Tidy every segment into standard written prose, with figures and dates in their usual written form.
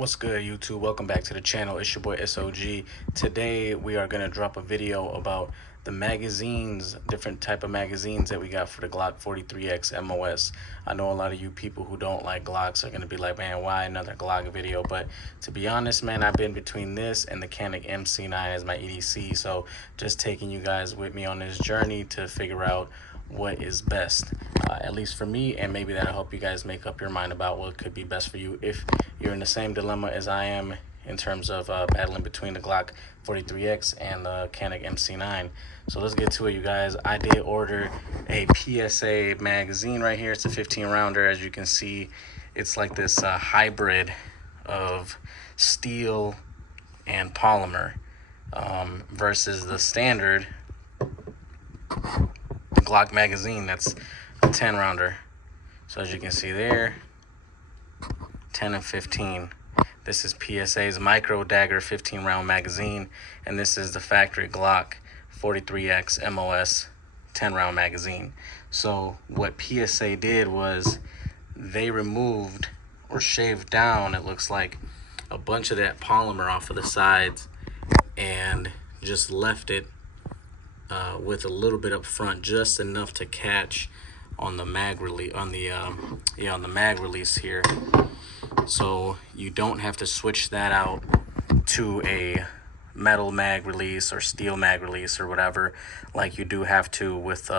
What's good, YouTube? Welcome back to the channel. It's your boy S.O.G. Today we are going to drop a video about the magazines, different type of magazines that we got for the Glock 43x MOS. I know a lot of you people who don't like Glocks are going to be like, man, why another Glock video? But to be honest, man, I've been between this and the Canik MC9 as my EDC, so just taking you guys with me on this journey to figure out what is best, at least for me, and maybe that'll help you guys make up your mind about what could be best for you if you're in the same dilemma as I am in terms of battling between the Glock 43x and the Canik MC9. So let's get to it, you guys. I did order a PSA magazine right here. It's a 15 rounder. As you can see, it's like this hybrid of steel and polymer versus the standard Glock magazine. That's a 10 rounder. So as you can see there, 10 and 15. This is PSA's micro Dagger 15 round magazine, and this is the factory Glock 43x MOS 10 round magazine. So what PSA did was they removed or shaved down, it looks like, a bunch of that polymer off of the sides and just left it with a little bit up front, just enough to catch on the mag release, on the mag release here. So you don't have to switch that out to a metal mag release or steel mag release or whatever, like you do have to with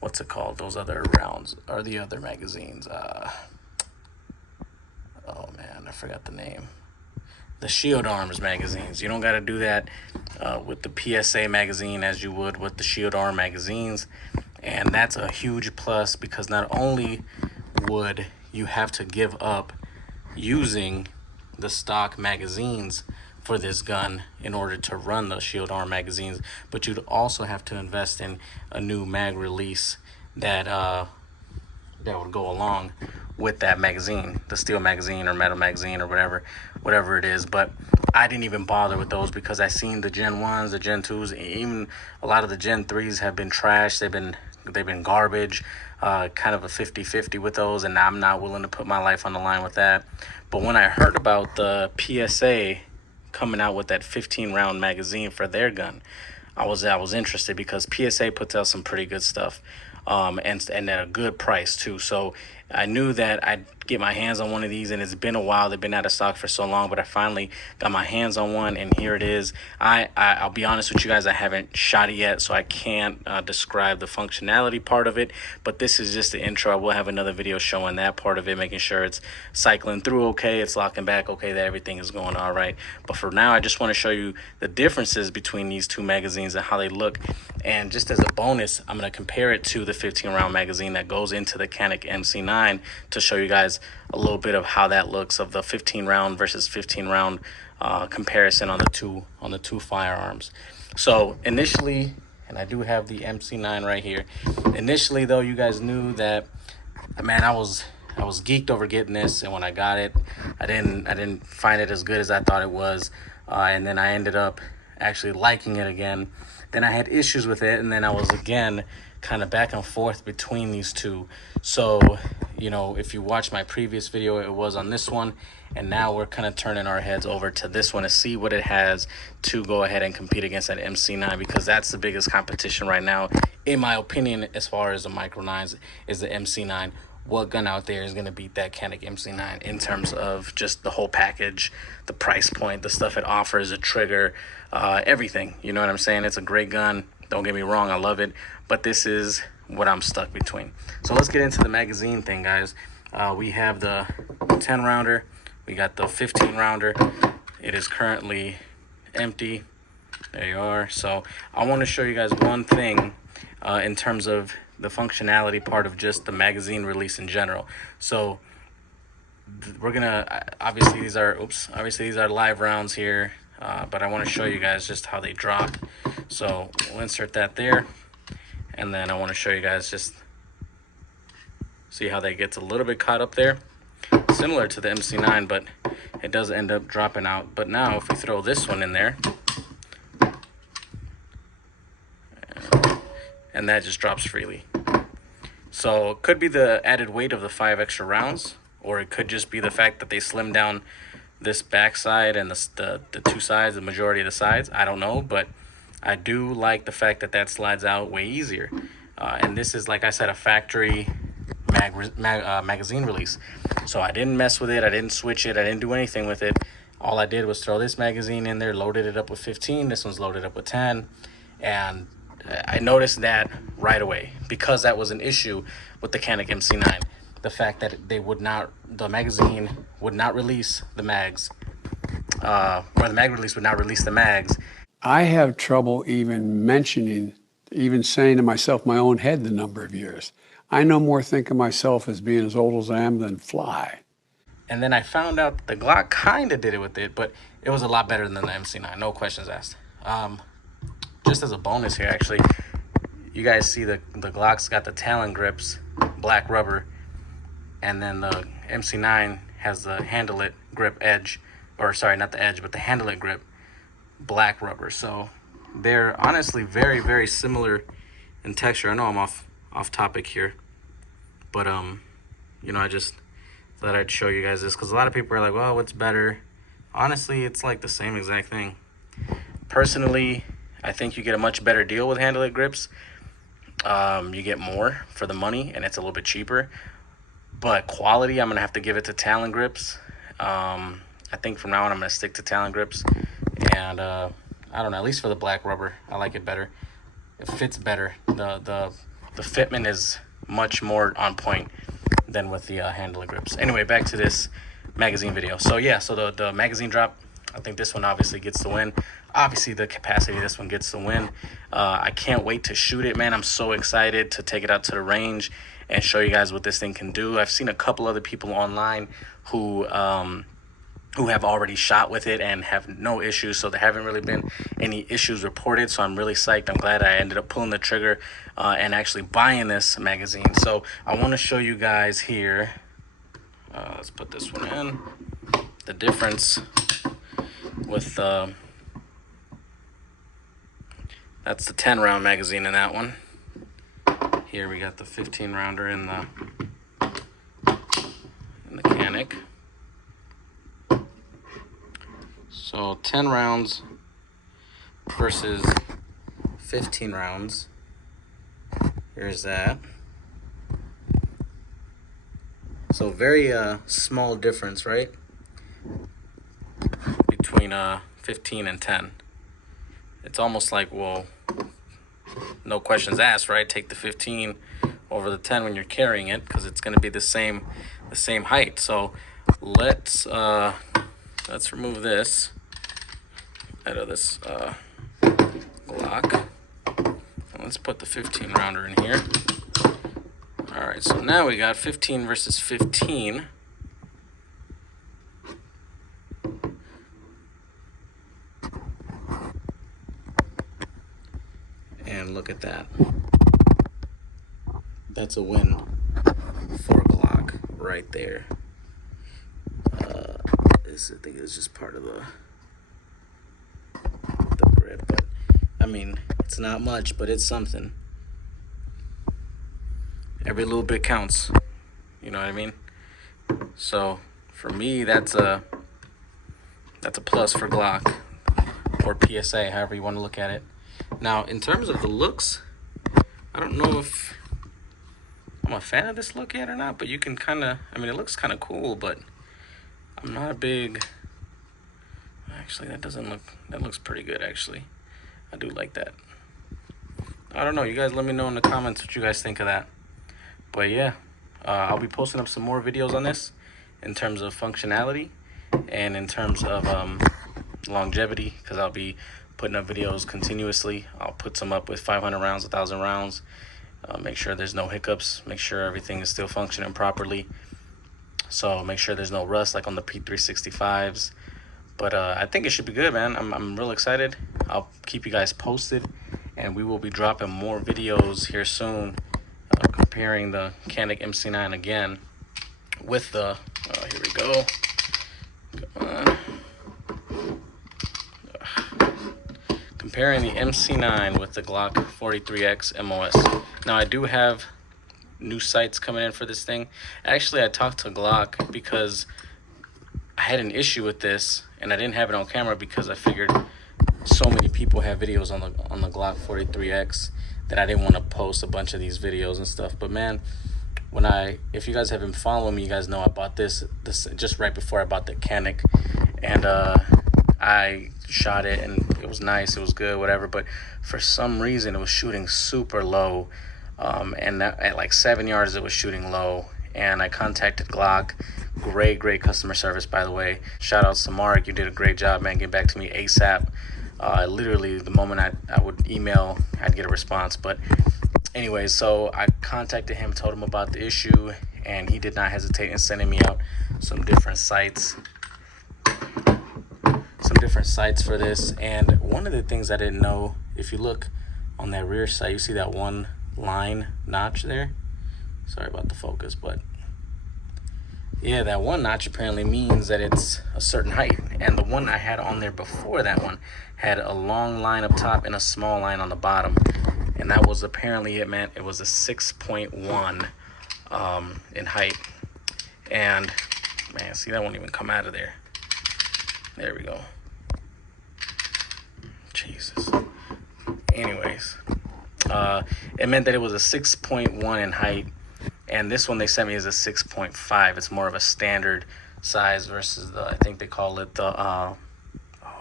what's it called, those other rounds or the other magazines. Oh man, I forgot the name. The Shield Arms magazines. You don't got to do that with the PSA magazine as you would with the Shield Arm magazines. And that's a huge plus, because not only would you have to give up using the stock magazines for this gun in order to run the Shield Arm magazines, but you'd also have to invest in a new mag release that would go along with that magazine, the steel magazine or metal magazine or whatever it is. But I didn't even bother with those because I seen the Gen 1s, the Gen 2s, even a lot of the Gen 3s have been trashed. They've been garbage, kind of a 50-50 with those, and I'm not willing to put my life on the line with that. But when I heard about the PSA coming out with that 15 round magazine for their gun, I was interested, because PSA puts out some pretty good stuff, and at a good price too. So I knew that I'd get my hands on one of these, and it's been a while. They've been out of stock for so long, but I finally got my hands on one, and here it is. I'll be honest with you guys, I haven't shot it yet, so I can't describe the functionality part of it, but this is just the intro. I will have another video showing that part of it, making sure it's cycling through okay, it's locking back okay, that everything is going all right. But for now, I just want to show you the differences between these two magazines and how they look. And just as a bonus, I'm going to compare it to the 15 round magazine that goes into the Canik MC9 to show you guys a little bit of how that looks, of the 15 round versus 15 round comparison on the two firearms. So initially, and I do have the MC9 right here. Initially though, you guys knew that, man, I was geeked over getting this, and when I got it, I didn't find it as good as I thought it was, and then I ended up actually liking it again. Then I had issues with it, and then I was again kind of back and forth between these two. So, you know, if you watch my previous video, it was on this one, and now we're kind of turning our heads over to this one to see what it has to go ahead and compete against that MC9, because that's the biggest competition right now, in my opinion, as far as the micro 9s, is the MC9. What gun out there is going to beat that Canik MC9 in terms of just the whole package, the price point, the stuff it offers, the trigger, everything? You know what I'm saying? It's a great gun. Don't get me wrong, I love it, but this is what I'm stuck between. So let's get into the magazine thing, guys. We have the 10 rounder, we got the 15 rounder. It is currently empty. There you are. So I want to show you guys one thing in terms of the functionality part of just the magazine release in general. So we're gonna obviously these are live rounds here, but I want to show you guys just how they drop. So we'll insert that there, and then I want to show you guys, just see how that gets a little bit caught up there, similar to the MC9, but it does end up dropping out. But now if we throw this one in there, and that just drops freely. So it could be the added weight of the 5 extra rounds, or it could just be the fact that they slimmed down this back side and the two sides, the majority of the sides. I don't know, but I do like the fact that that slides out way easier. And this is, like I said, a factory magazine release. So I didn't mess with it. I didn't switch it. I didn't do anything with it. All I did was throw this magazine in there, loaded it up with 15. This one's loaded up with 10. And I noticed that right away, because that was an issue with the Canik MC9. The fact that the magazine would not release the mags, or the mag release would not release the mags. I have trouble even saying to myself, my own head, the number of years. I no more think of myself as being as old as I am than fly. And then I found out the Glock kind of did it with it, but it was a lot better than the MC9, no questions asked. Just as a bonus here, actually, you guys see the Glock's got the Talon grips, black rubber, and then the MC9 has the handle it grip edge, or sorry, not the edge, but the handle it grip, black rubber. So they're honestly very, very similar in texture. I know I'm off topic here, but you know, I just thought I'd show you guys this, because a lot of people are like, well, what's better? Honestly, it's like the same exact thing. Personally, I think you get a much better deal with handle it grips. You get more for the money, and it's a little bit cheaper. But quality, I'm gonna have to give it to Talon grips. I think from now on I'm gonna stick to Talon grips, and I don't know, at least for the black rubber, I like it better. It fits better. The fitment is much more on point than with the handle grips. Anyway, back to this magazine video. So yeah, so the magazine drop, I think this one obviously gets the win. Obviously the capacity of this one gets the win. I can't wait to shoot it, man. I'm so excited to take it out to the range and show you guys what this thing can do. I've seen a couple other people online who have already shot with it and have no issues, so there haven't really been any issues reported. So I'm really psyched. I'm glad I ended up pulling the trigger and actually buying this magazine. So I want to show you guys here, let's put this one in, the difference with that's the 10 round magazine in that one. Here we got the 15 rounder in the Canik. So 10 rounds versus 15 rounds. Here's that. So very small difference, right? Between 15 and 10. It's almost like, well, no questions asked, right? Take the 15 over the 10 when you're carrying it, because it's going to be the same height. So let's remove this out of this Glock. And let's put the 15 rounder in here. All right, so now we got 15 versus 15. And look at that. That's a win for Glock right there. I think it's just part of the grip, but I mean, it's not much, but it's something. Every little bit counts, you know what I mean? So for me, that's a plus for Glock, or PSA, however you want to look at it. Now, in terms of the looks, I don't know if I'm a fan of this look yet or not, but you can kind of, I mean, it looks kind of cool, but I'm not a big, actually, that looks pretty good, actually. I do like that. I don't know, you guys let me know in the comments what you guys think of that. But yeah, I'll be posting up some more videos on this in terms of functionality and in terms of longevity, because I'll be putting up videos continuously. I'll put some up with 500 rounds, 1,000 rounds, make sure there's no hiccups, make sure everything is still functioning properly. So make sure there's no rust like on the P365s. But I think it should be good, man. I'm real excited. I'll keep you guys posted, and we will be dropping more videos here soon, comparing the Canik MC9 again with the, here we go. Come on. Comparing the MC9 with the Glock 43x MOS. Now I do have new sights coming in for this thing. Actually, I talked to Glock because I had an issue with this, and I didn't have it on camera because I figured so many people have videos on the Glock 43x that I didn't want to post a bunch of these videos and stuff. But man, if you guys have been following me, you guys know I bought this just right before I bought the Canik, and I shot it, and it was nice, it was good, whatever. But for some reason, it was shooting super low, and at like 7 yards, it was shooting low. And I contacted Glock. Great customer service, by the way. Shout out to Mark, you did a great job, man. Get back to me ASAP. Literally the moment I would email, I'd get a response. But anyways, so I contacted him, told him about the issue, and he did not hesitate in sending me out some different sights for this. And one of the things I didn't know, if you look on that rear sight, you see that one line notch there. Sorry about the focus, but yeah, that one notch apparently means that it's a certain height. And the one I had on there before that one had a long line up top and a small line on the bottom. And that was apparently, it meant it was a 6.1 in height. And man, see, that won't even come out of there. There we go. Jesus. Anyways, it meant that it was a 6.1 in height. And this one they sent me is a 6.5. It's more of a standard size versus the, I think they call it the, oh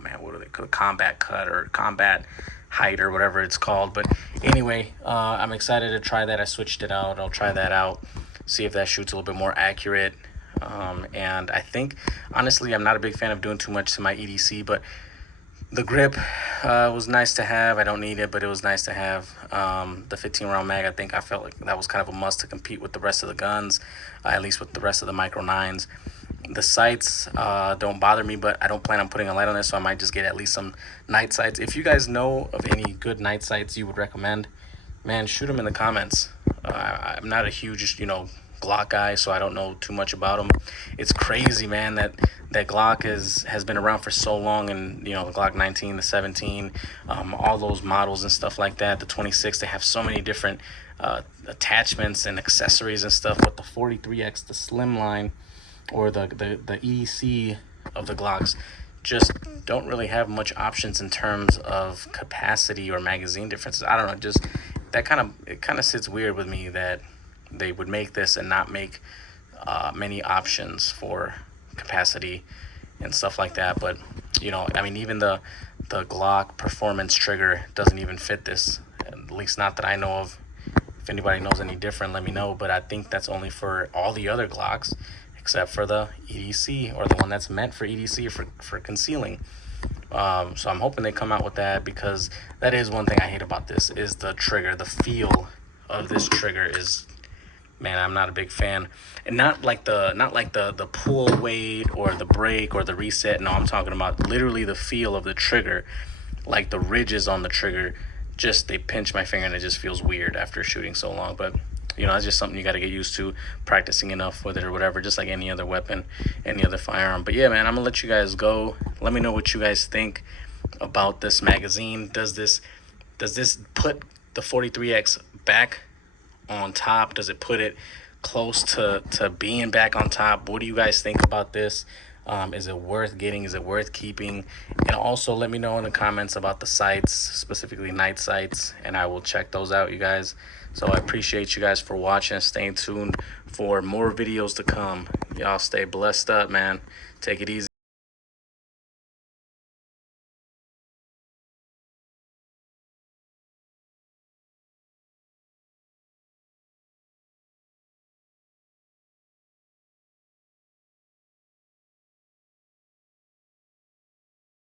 man, what do they call it? Combat cut or combat height or whatever it's called. But anyway, I'm excited to try that. I switched it out. I'll try that out, see if that shoots a little bit more accurate. And I think, honestly, I'm not a big fan of doing too much to my EDC, but the grip was nice to have. I don't need it, but it was nice to have. The 15-round mag, I felt like that was kind of a must to compete with the rest of the guns, at least with the rest of the Micro 9s. The sights don't bother me, but I don't plan on putting a light on this, so I might just get at least some night sights. If you guys know of any good night sights you would recommend, man, shoot them in the comments. I'm not a huge, Glock guy, so I don't know too much about them. It's crazy, man, that Glock has been around for so long, and the Glock 19, the 17, all those models and stuff like that, the 26, they have so many different attachments and accessories and stuff. But the 43x, the slim line, or the EDC of the Glocks, just don't really have much options in terms of capacity or magazine differences. I don't know, just that kind of sits weird with me that they would make this and not make many options for capacity and stuff like that. But I mean, even the Glock performance trigger doesn't even fit this, at least not that I know of. If anybody knows any different, let me know. But I think that's only for all the other Glocks except for the EDC, or the one that's meant for EDC, for concealing. So I'm hoping they come out with that, because that is one thing I hate about this, is the trigger. The feel of this trigger is, man, I'm not a big fan. And not like the pull weight or the brake or the reset. No, I'm talking about literally the feel of the trigger, like the ridges on the trigger. Just, they pinch my finger and it just feels weird after shooting so long. But that's just something you got to get used to, practicing enough with it or whatever, just like any other weapon, any other firearm. But yeah, man, I'm gonna let you guys go. Let me know what you guys think about this magazine. Does this put the 43x back on top? Does it put it close to being back on top? What do you guys think about this? Is it worth getting? Is it worth keeping? And also let me know in the comments about the sights, specifically night sights, and I will check those out, you guys. So I appreciate you guys for watching. Stay tuned for more videos to come. Y'all stay blessed up, man. Take it easy.